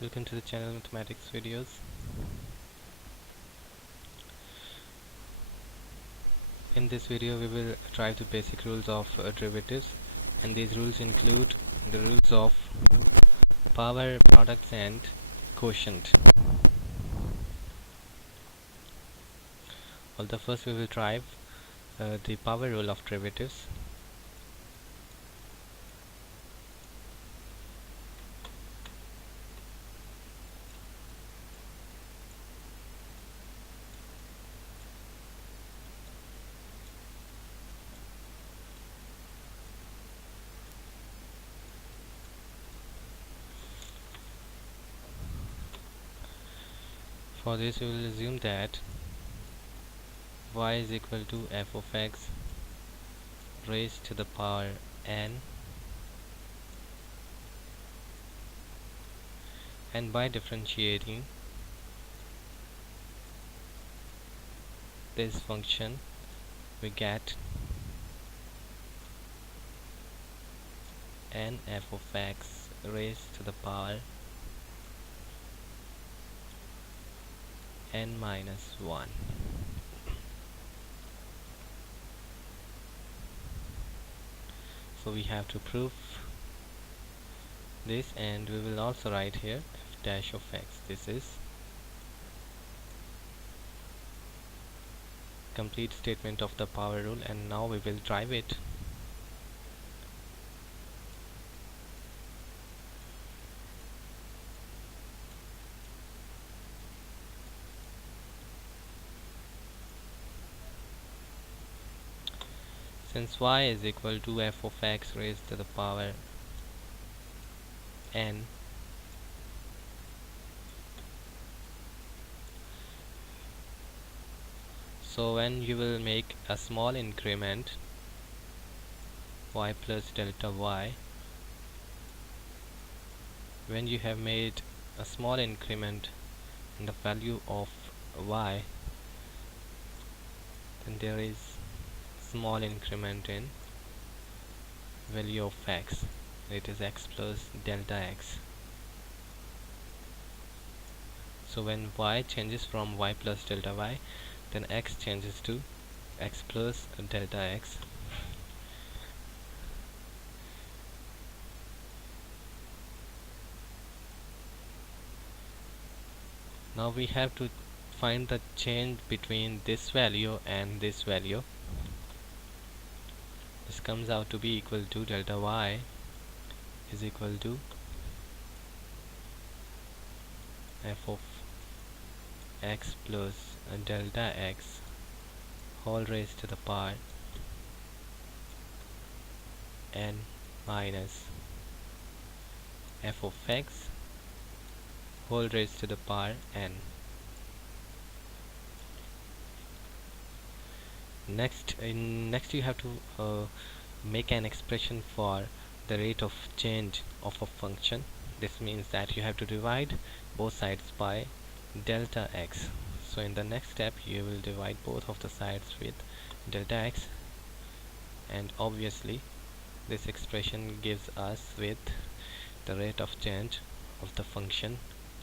Welcome to the channel Mathematics videos. In this video we will try the basic rules of derivatives, and these rules include the rules of power, products and quotient. Well, first we will try the power rule of derivatives. For this we will assume that y is equal to f of x raised to the power n, and by differentiating this function we get n f of x raised to the power n minus 1. So we have to prove this, and we will also write here f dash of x. This is complete statement of the power rule, and now we will drive it. Since y is equal to f of x raised to the power n, so when you will make a small increment y plus delta y, when you have made a small increment in the value of y, then there is small increment in value of x. It is x plus delta x. So when y changes from y plus delta y, then x changes to x plus delta x. Now we have to find the change between this value and this value. This comes out to be equal to delta y is equal to f of x plus delta x whole raised to the power n minus f of x whole raised to the power n. Next you have to make an expression for the rate of change of a function. This means that you have to divide both sides by delta x. So in the next step you will divide both of the sides with delta x, and obviously this expression gives us with the rate of change of the function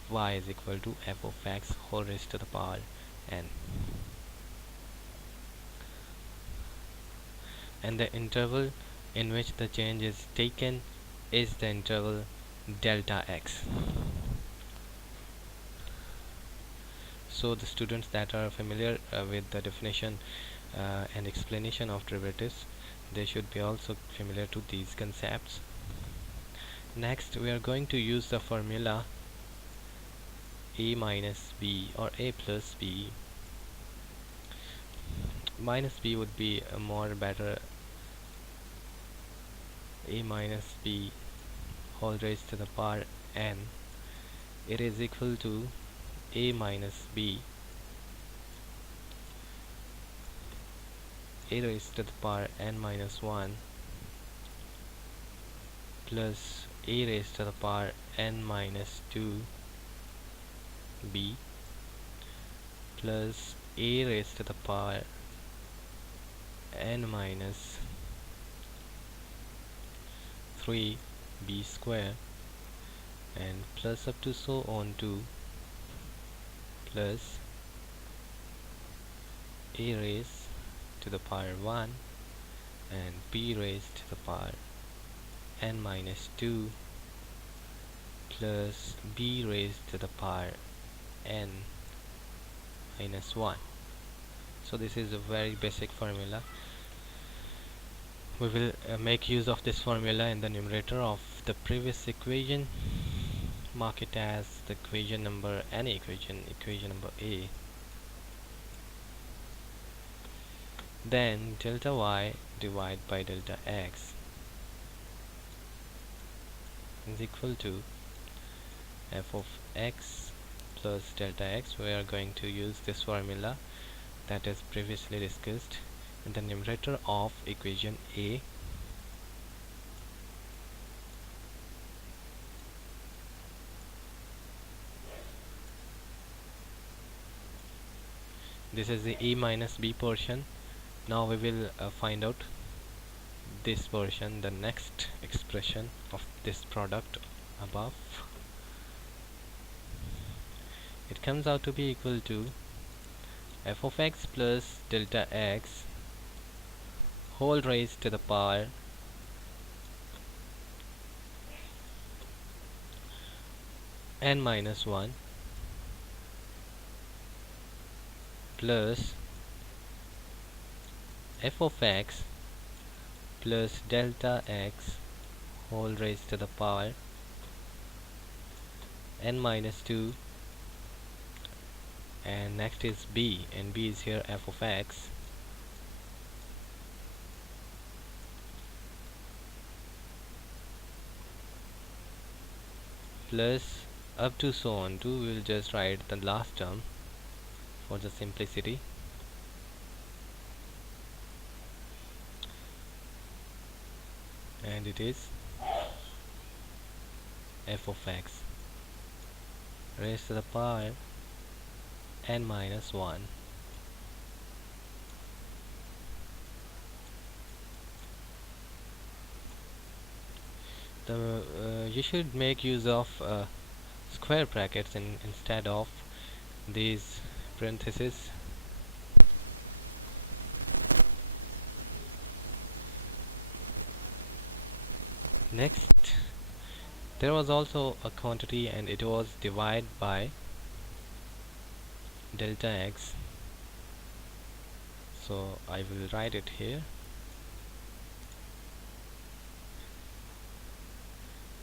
y is equal to f of x whole raised to the power n. And the interval in which the change is taken is the interval delta x. So the students that are familiar with the definition and explanation of derivatives, they should be also familiar to these concepts. Next we are going to use the formula a minus b or a plus b. Minus b would be a more better. A minus b whole raised to the power n, it is equal to a minus b a raised to the power n minus 1 plus a raised to the power n minus 2 b plus a raised to the power n minus 3 b square, and plus up to so on to plus a raised to the power 1 and b raised to the power n minus 2 plus b raised to the power n minus 1. So this is a very basic formula. We will make use of this formula in the numerator of the previous equation. Mark it as the equation number any equation number A. Then delta y divided by delta x is equal to f of x plus delta x. We are going to use this formula that is previously discussed in the numerator of equation A. This is the a minus b portion. Now we will find out this portion, the next expression of this product above. It comes out to be equal to f of x plus delta x whole raised to the power n minus 1 plus f of x plus delta x whole raised to the power n minus 2, and next is b, and b is here f of x plus up to so on to. We will just write the last term for the simplicity. And it is f of x raised to the power n minus 1. You should make use of square brackets instead of these parentheses. Next, there was also a quantity and it was divided by delta x, so I will write it here.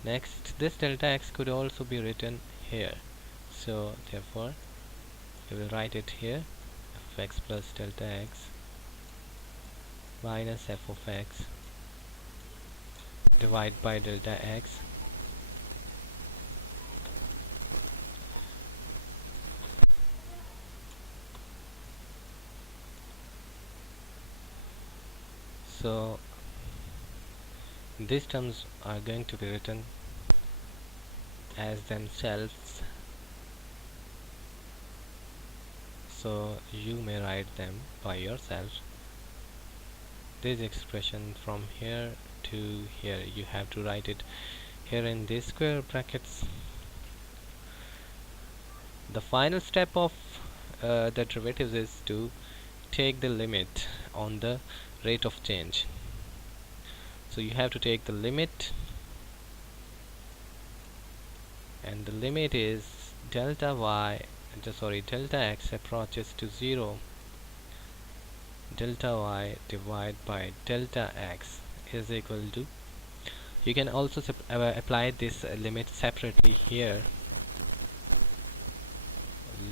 Next, this delta x could also be written here, so therefore we will write it here, f of x plus delta x minus f of x divided by delta x so these terms are going to be written as themselves, so you may write them by yourself. This expression from here to here, you have to write it here in these square brackets. The final step of the derivatives is to take the limit on the rate of change. So you have to take the limit, and the limit is delta x approaches to 0, delta y divided by delta x is equal to, you can also apply this limit separately here,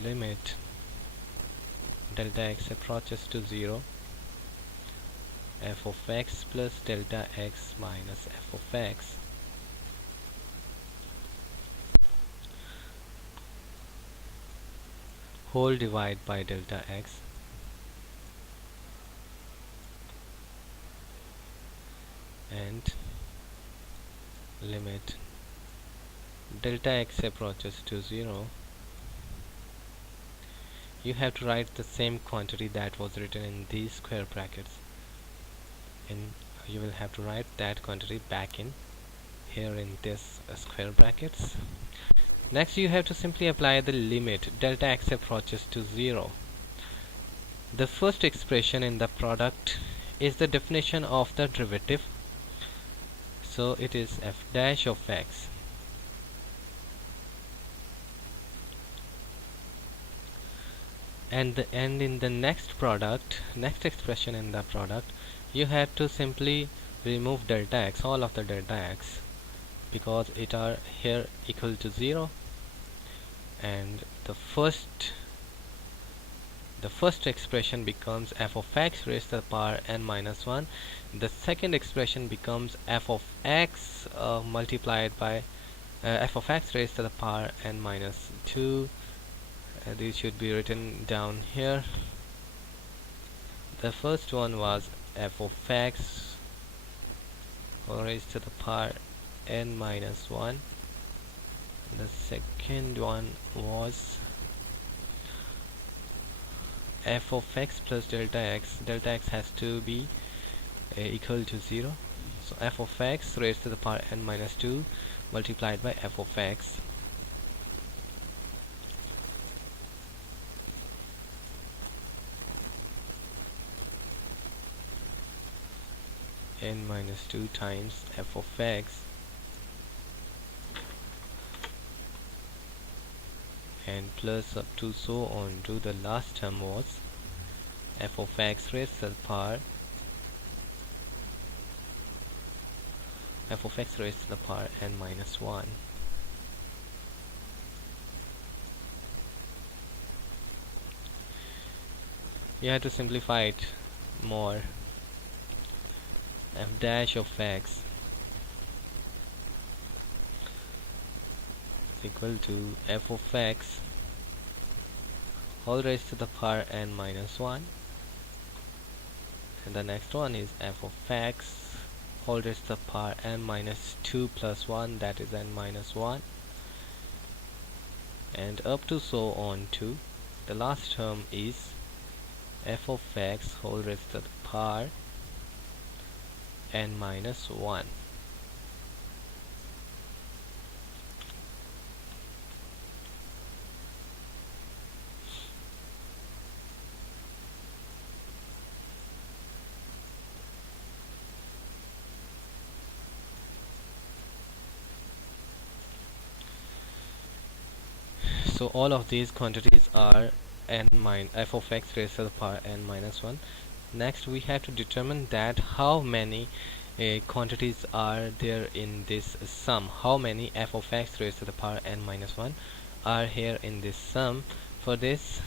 limit delta x approaches to 0, f of x plus delta x minus f of x whole divided by delta x and limit delta x approaches to 0. You have to write the same quantity that was written in these square brackets, and you will have to write that quantity back in here in this square brackets. Next you have to simply apply the limit delta x approaches to 0. The first expression in the product is the definition of the derivative, so it is f dash of x. And in the next expression in the product, you have to simply remove delta x, all of the delta x, because it are here equal to 0, and the first expression becomes f of x raised to the power n minus 1. The second expression becomes f of x multiplied by f of x raised to the power n minus 2. These should be written down here. The first one was f of x raised to the power n minus 1. The second one was f of x plus delta x. Delta x has to be equal to 0, so f of x raised to the power n minus 2 multiplied by f of x. N minus 2 times f of x, and plus up to so on to the last term was f of x raised to the power n minus 1. You have to simplify it more. F dash of x is equal to f of x whole raised to the power n minus 1, and the next one is f of x whole raised to the power n minus 2 plus 1, that is n minus 1, and up to so on to the last term is f of x whole raised to the power n minus 1. So all of these quantities are f of x raised to the power n minus 1. Next we have to determine that how many quantities are there in this sum. How many f of x raised to the power n minus 1 are here in this sum. For this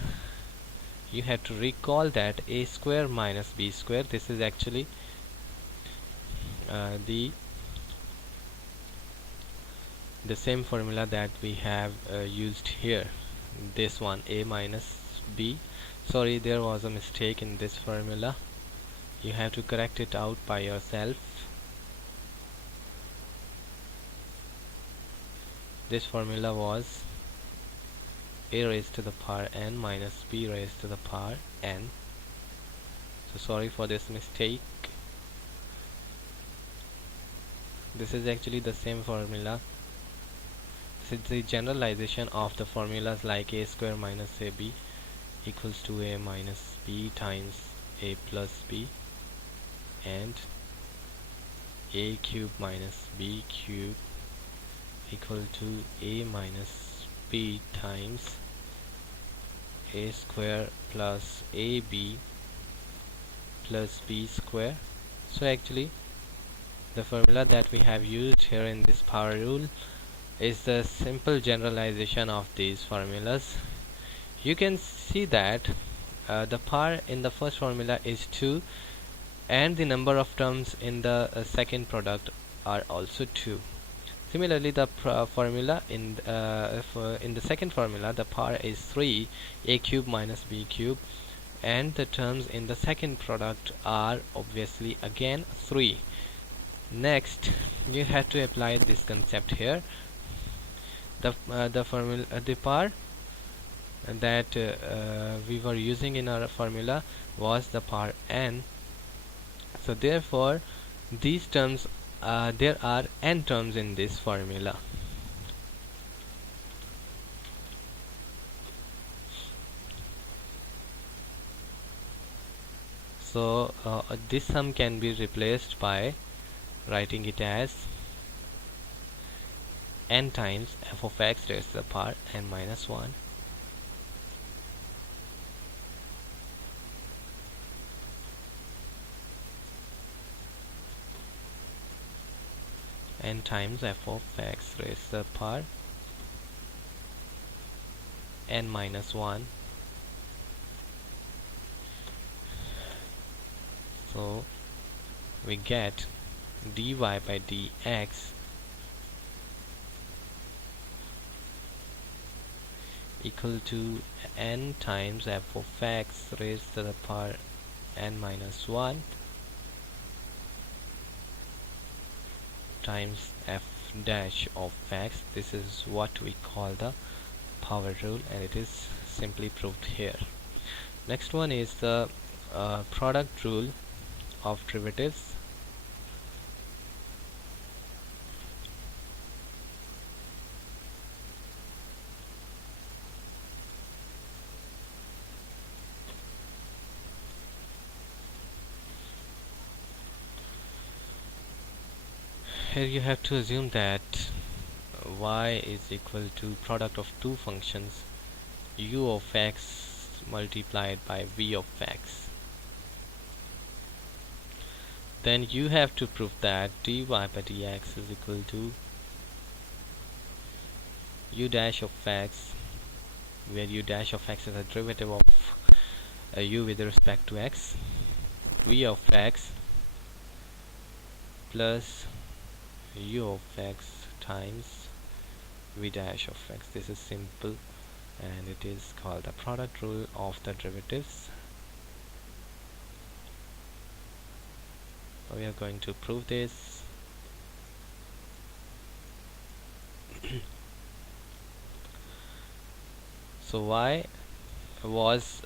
you have to recall that a square minus b square, this is actually the same formula that we have used here. This one, a minus b, sorry, there was a mistake in this formula. You have to correct it out by yourself. This formula was a raised to the power n minus b raised to the power n. So sorry for this mistake. This is actually the same formula. This is the generalization of the formulas like a square minus ab equals to a minus b times a plus b, and a cube minus b cube equal to a minus b times a square plus ab plus b square. So actually the formula that we have used here in this power rule is the simple generalization of these formulas. You can see that the power in the first formula is 2, and the number of terms in the second product are also 2. Similarly, the formula in the second formula, the power is 3, a cube minus b cube, and the terms in the second product are obviously again 3. Next, you have to apply this concept here. The power that we were using in our formula was the power n. So therefore, these terms, there are n terms in this formula. So this sum can be replaced by writing it as n times f of x raised to the power n minus 1 n times f of x raised to the power n minus 1. So we get dy by dx equal to n times f of x raised to the power n minus 1 times f dash of x. This is what we call the power rule, and it is simply proved here. Next one is the product rule of derivatives. Here you have to assume that y is equal to product of two functions u of x multiplied by v of x. Then you have to prove that dy by dx is equal to u dash of x, where u dash of x is a derivative of u with respect to x, v of x plus u of x times v dash of x. This is simple, and it is called the product rule of the derivatives. So we are going to prove this. So y was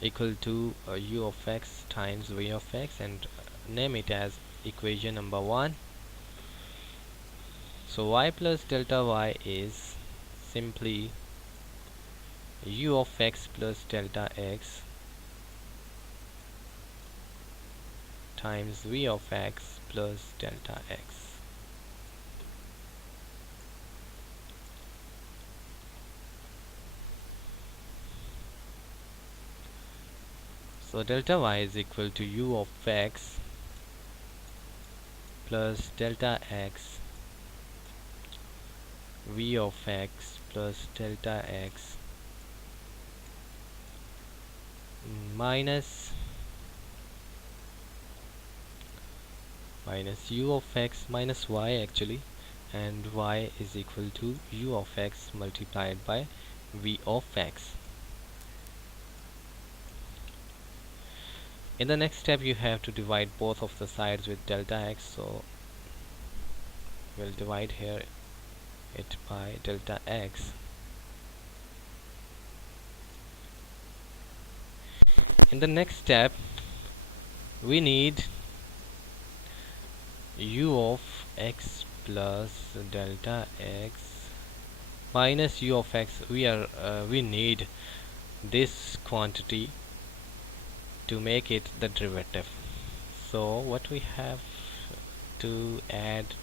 equal to u of x times v of x, and name it as equation number 1. So y plus delta y is simply u of x plus delta x times v of x plus delta x. So delta y is equal to u of x plus delta x v of x plus delta x minus u of x minus y actually, and y is equal to u of x multiplied by v of x. In the next step you have to divide both of the sides with delta x, so we'll divide here it by delta x. In the next step we need u of x plus delta x minus u of x. We need this quantity to make it the derivative. So what we have to add,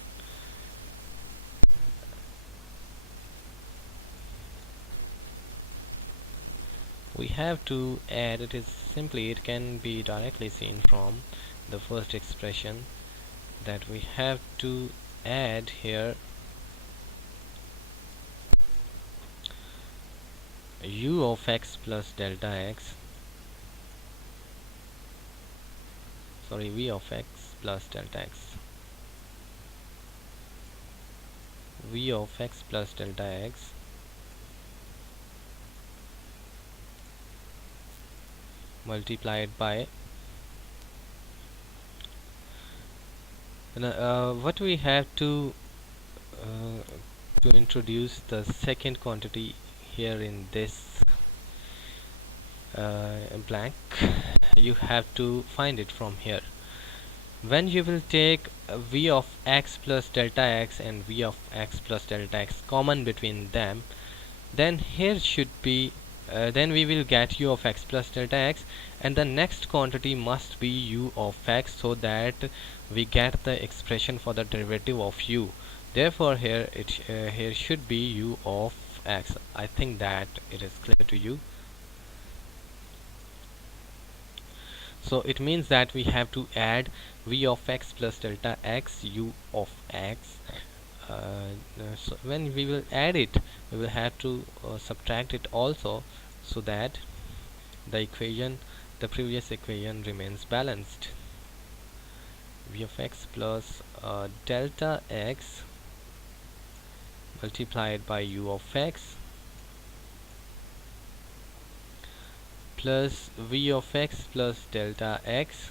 it is simply, it can be directly seen from the first expression, that we have to add here u of x plus delta x, sorry, v of x plus delta x, v of x plus delta x multiplied by what we have to introduce the second quantity here in this blank. You have to find it from here. When you will take v of x plus delta x and v of x plus delta x common between them, then here should be then we will get u of x plus delta x, and the next quantity must be u of x, so that we get the expression for the derivative of u. Therefore here should be u of x. I think that it is clear to you. So it means that we have to add v of x plus delta x u of x. So when we will add it, we will have to subtract it also, so that the previous equation remains balanced. V of x plus delta x multiplied by u of x plus v of x plus delta x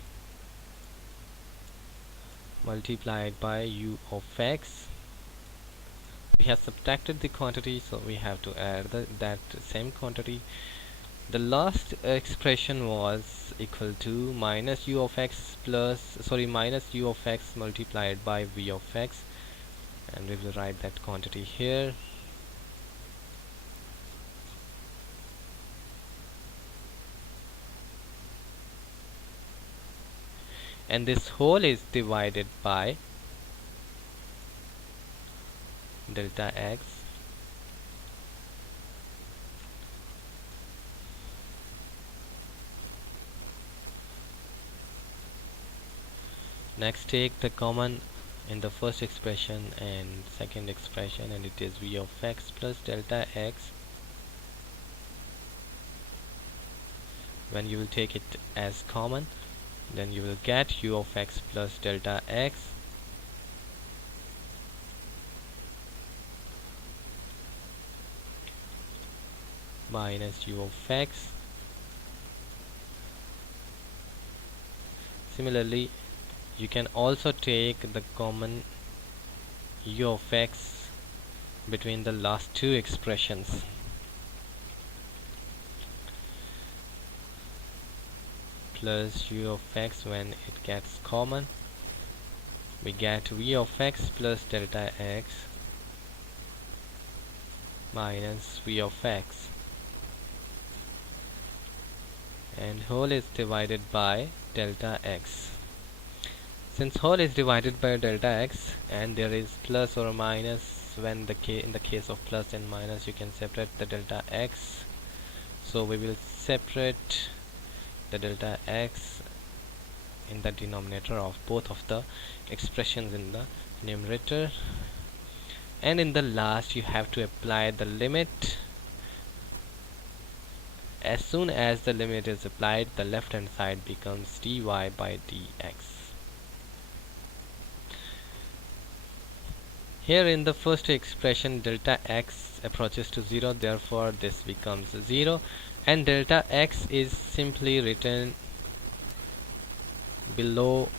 multiplied by u of x. We have subtracted the quantity, so we have to add that same quantity. The last expression was equal to minus u of x multiplied by v of x, and we will write that quantity here. And this whole is divided by delta x next. Take the common in the first expression and second expression, and it is v of x plus delta x. When you will take it as common, then you will get u of x plus delta x minus u of x. Similarly, you can also take the common u of x between the last two expressions. Plus u of x, when it gets common, we get v of x plus delta x minus v of x, and whole is divided by delta x. Since whole is divided by delta x and there is plus or minus, when in the case of plus and minus you can separate the delta x, so we will separate the delta x in the denominator of both of the expressions in the numerator, and in the last you have to apply the limit. As soon as the limit is applied, the left hand side becomes dy by dx. Here in the first expression, delta x approaches to 0, therefore this becomes 0, and delta x is simply written below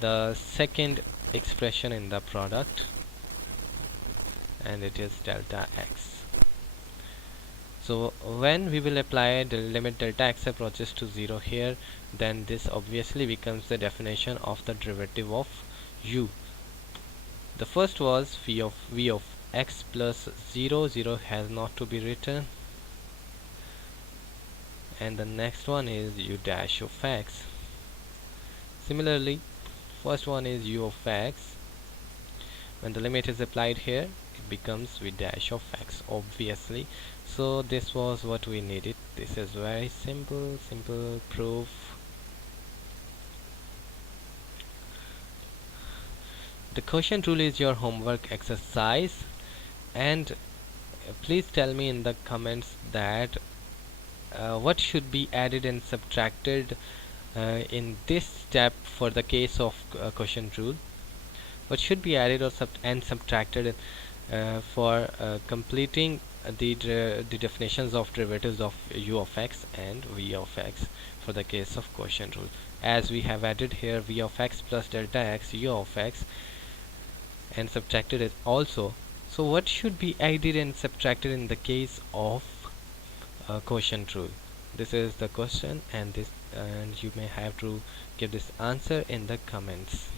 the second expression in the product, and it is delta x. So when we will apply the limit delta x approaches to 0 here, then this obviously becomes the definition of the derivative of u. The first was v of x plus 0, 0 has not to be written, and the next one is u dash of x. Similarly, first one is u of x. When the limit is applied here, it becomes v dash of x, obviously. So this was what we needed. This is very simple proof. The quotient rule is your homework exercise, and please tell me in the comments that what should be added and subtracted in this step for the case of quotient rule. What should be added or subtracted for completing the definitions of derivatives of u of x and v of x for the case of quotient rule, as we have added here v of x plus delta x u of x and subtracted it also. So what should be added and subtracted in the case of quotient rule? This is the question, and you may have to give this answer in the comments.